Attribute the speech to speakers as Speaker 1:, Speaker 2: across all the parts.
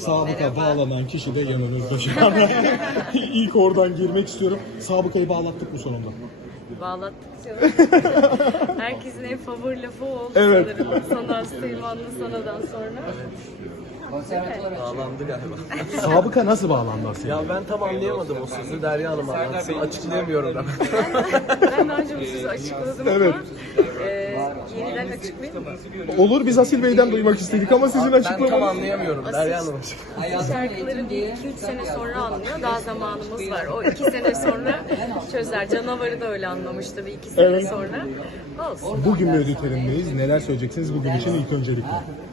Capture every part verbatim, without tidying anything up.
Speaker 1: Sabıka
Speaker 2: Merhaba.
Speaker 1: bağlanan kişi de yanımızda şu an. İlk oradan girmek istiyorum. Sabıkayı bağlattık mı sonunda?
Speaker 2: Bağlattık canım. Herkesin en favori lafı oldu
Speaker 1: Evet.
Speaker 2: sanırım. Sana hastayım anlı sanadan sonra.
Speaker 3: Bağlandı galiba.
Speaker 1: Sabıka nasıl bağlandı aslında?
Speaker 3: Ya ben tam anlayamadım o sözü. Derya Hanım anlatsın. Açıklayamıyorum ben.
Speaker 2: Ben daha önce bu sözü açıkladım
Speaker 1: Evet.
Speaker 2: ama e, yeniden açıklayayım mı?
Speaker 1: Olur, biz Asil Bey'den duymak istedik ama sizin
Speaker 3: Ben tam
Speaker 1: açıklamanız...
Speaker 3: anlayamıyorum. Derya Hanım.
Speaker 2: Şarkıları bir iki üç sene sonra anlıyor. Daha zamanımız var. O iki sene sonra çözer. Canavarı da öyle anlamıştı bir iki sene
Speaker 1: Evet.
Speaker 2: sonra. Olsun.
Speaker 1: Bugün müdürlerindeyiz. Neler söyleyeceksiniz bugün için ilk öncelikle?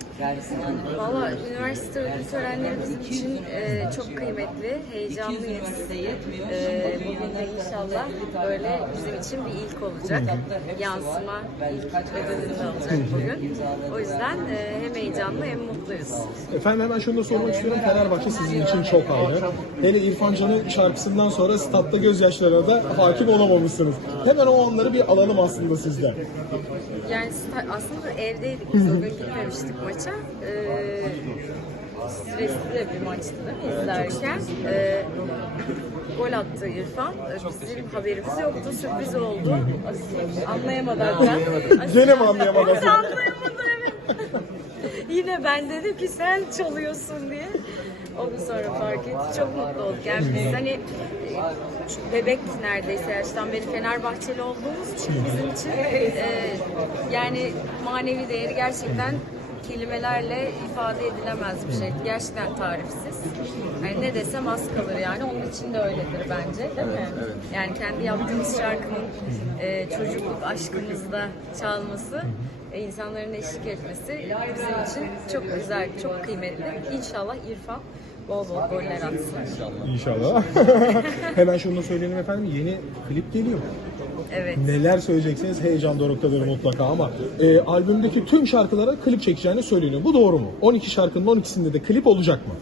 Speaker 2: Valla üniversite ödül törenleri bizim için e, çok kıymetli, heyecanlıyız. E, bugün de inşallah böyle bizim için bir ilk olacak. Yansıma ilk ödülünü alacak bugün. O yüzden e, hem heyecanlı hem mutluyuz.
Speaker 1: Efendim hemen şunu da sormak istiyorum. Fenerbahçe sizin için çok ayrı. Hele İrfan Can'ın şarkısından sonra statta gözyaşlarına da hakim olamamışsınız. Hemen o anları bir alalım aslında sizden.
Speaker 2: Yani sta- aslında evdeydik biz, o gün gitmemiştik maça. Ee, stresli de bir maçtı değil mi izlerken? Ee, gol attı İrfan. Ee, Bizim haberimiz yoktu, sürpriz oldu. Aslında anlayamadı hatta.
Speaker 1: Gene mi anlayamadın?
Speaker 2: Anlayamadı, evet. Yine ben dedim ki sen çalıyorsun diye. Ondan sonra fark etti. Çok mutlu olduk. Yani biz hani e, bebek neredeyse yaştan beri Fenerbahçeli olduğumuz için bizim için e, yani manevi değeri gerçekten kelimelerle ifade edilemez bir şey. Gerçekten tarifsiz. Yani ne desem az kalır yani. Onun için de öyledir bence, değil mi? Yani kendi yaptığımız şarkının e, çocukluk aşkımızda çalması, e, insanların eşlik etmesi bizim için çok güzel, çok kıymetli. İnşallah İrfan bol bol goller atsın.
Speaker 1: İnşallah. Hemen şunu da söyleyelim efendim. Yeni klip geliyor.
Speaker 2: Evet.
Speaker 1: Neler söyleyeceksiniz? Heyecan doruktadır mutlaka ama e, albümdeki tüm şarkılara klip çekeceğini söyleniyor. Bu doğru mu? on iki şarkının on ikisinde de klip olacak mı?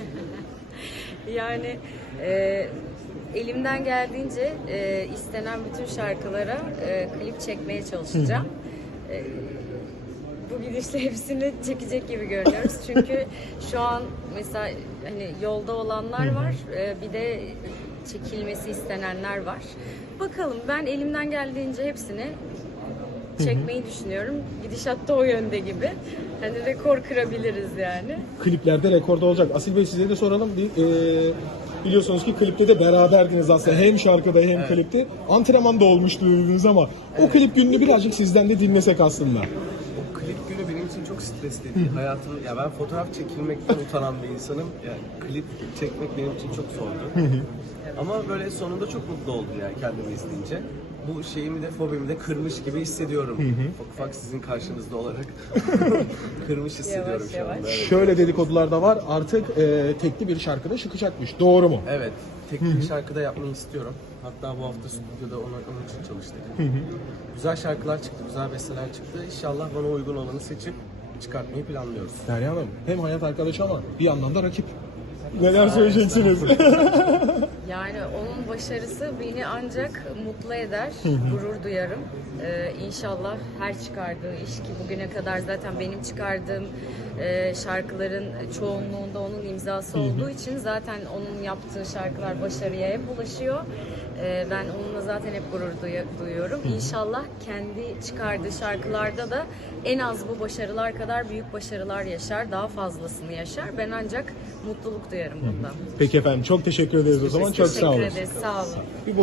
Speaker 2: Yani e, elimden geldiğince e, istenen bütün şarkılara e, klip çekmeye çalışacağım. E, bu gidişle hepsini çekecek gibi görünüyoruz. Çünkü şu an mesela hani yolda olanlar var, e, bir de çekilmesi istenenler var. Bakalım, ben elimden geldiğince hepsini çekmeyi düşünüyorum. Gidişat da o yönde gibi. Hani rekor kırabiliriz yani.
Speaker 1: Kliplerde rekorda olacak. Asil Bey, size de soralım. Bir, e, biliyorsunuz ki klipte de beraberdiniz aslında. Hem şarkıda hem
Speaker 3: Evet.
Speaker 1: klipte. Antrenmanda olmuştu dediniz ama o klip gününü birazcık sizden de dinlesek aslında.
Speaker 3: O klip günü benim için çok stresliydi. Hayatım, ya ben fotoğraf çekilmekten utanan bir insanım. Yani klip çekmek benim için çok zordu. Ama böyle sonunda çok mutlu oldum yani kendimi izleyince. Bu şeyimi de fobimi de kırmış gibi hissediyorum. Ufak ufak sizin karşınızda olarak kırmış hissediyorum şu anda.
Speaker 2: yavaş.
Speaker 3: Evet.
Speaker 1: Şöyle dedikodular da var. Artık e, tekli bir şarkıda çıkacakmış. Doğru mu?
Speaker 3: Evet, teknik bir şarkıda yapmayı istiyorum. Hatta bu hafta stüdyoda onu, onun için çalıştık. Güzel şarkılar çıktı, güzel besteler çıktı. İnşallah bana uygun olanı seçip çıkartmayı planlıyoruz.
Speaker 1: Derya Hanım, hem hayat arkadaşı ama bir yandan da rakip. Neler söyleyeceksiniz?
Speaker 2: Yani onun başarısı beni ancak mutlu eder, gurur duyarım. Ee, İnşallah her çıkardığı iş, ki bugüne kadar zaten benim çıkardığım e, şarkıların çoğunluğunda onun imzası olduğu için zaten onun yaptığı şarkılar başarıya hep ulaşıyor. Ee, ben onunla zaten hep gurur duy- duyuyorum. İnşallah kendi çıkardığı şarkılarda da en az bu başarılar kadar büyük başarılar yaşar, daha fazlasını yaşar. Ben ancak mutluluk duyarım bundan.
Speaker 1: Peki efendim, çok teşekkür ederiz o zaman. Çok sağ olun.
Speaker 2: Teşekkür ederiz, sağ olun.